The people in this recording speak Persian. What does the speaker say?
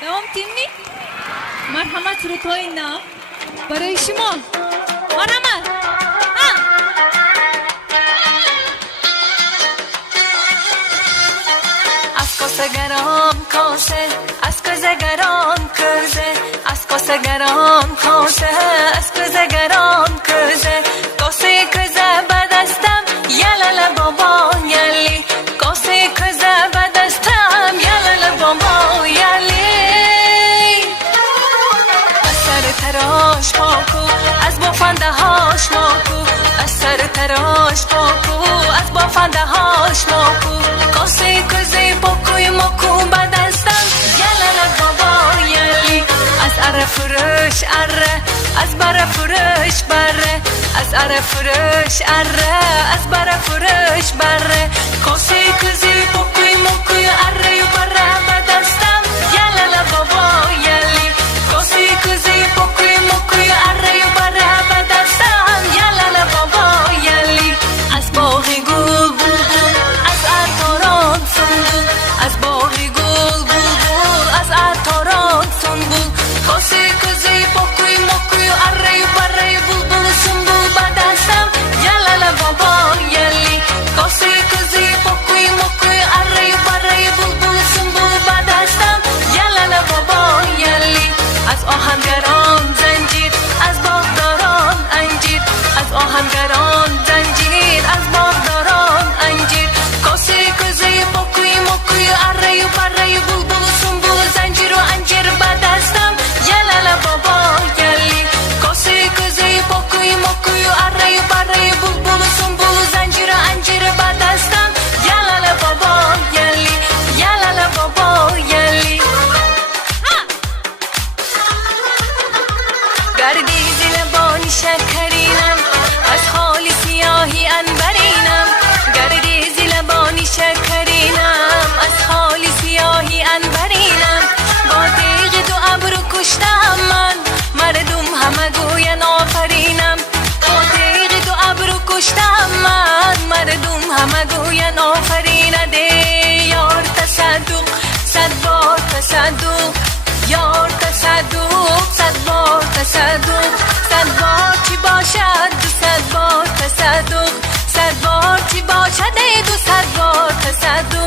دوام تیمی مرحمت رو تو اینا برای شما مرحمت از کاسه گران کاسه از کاسه گران کاسه از کاسه گران کاسه از کاسه گران کاسه کاسه کاسه بدستم یلال بابا یلی کاسه کاسه بدستم یلال بابا یلی از سر تراش پاکو از بافنده هاش ماکو از سر تراش پاکو از بافنده هاش ماکو کاسه کاسه پاکوی ماکو بدستم یلال بابا یلی از اره فروش اره از بره فروش بره از اره فروش اره از بره فروش بره کاسه کاسه پاکوی ماکوی اره و بره بدستم یلال بابا یلی کاسه کاسه پاکوی ماکوی اره و بره بدستم یلال بابا یلی از باغ گل بلبل از عطاران سنبل از باغ گل بلبل از عطاران سنبل کاسه کاسه پاکوی ماکوی اره و بره بلبل سنبل بدستم یلال بابا یلی کاسه کاسه پاکوی ماکوی اره و بره بلبل سنبل بدستم یلال بابا یلی از آهنگران زنجیر از باغداران انجیر از آهنگران زنجیر از باغداران انجیر کاسه کاسه پاکوی ماکوی اره و بره بلبل سنبل زنجیر و انجیر بدستم یلال بابا یلی کاسه کاسه پاکوی ماکوی اره و بره بلبل سنبل زنجیر و انجیر بدستم یلال بابا یلی یلال بابا یلی گردی زلبانی شکرینم از خالی سیاهی انبرینم گردی زلبانی شکرینم از خالی سیاهی انبرینم با تیغ دو ابرو کشتم من مردم همه گوین آفرینم با تیغ دو ابرو کشتم من مردم همه گوین آفرینه ده یار تصدق صد بار تصدق یار تصدق صد بار تصدق صد بار چی باشد دو صد بار تصدق صد بار چی باشد ای دو صد بار تصدق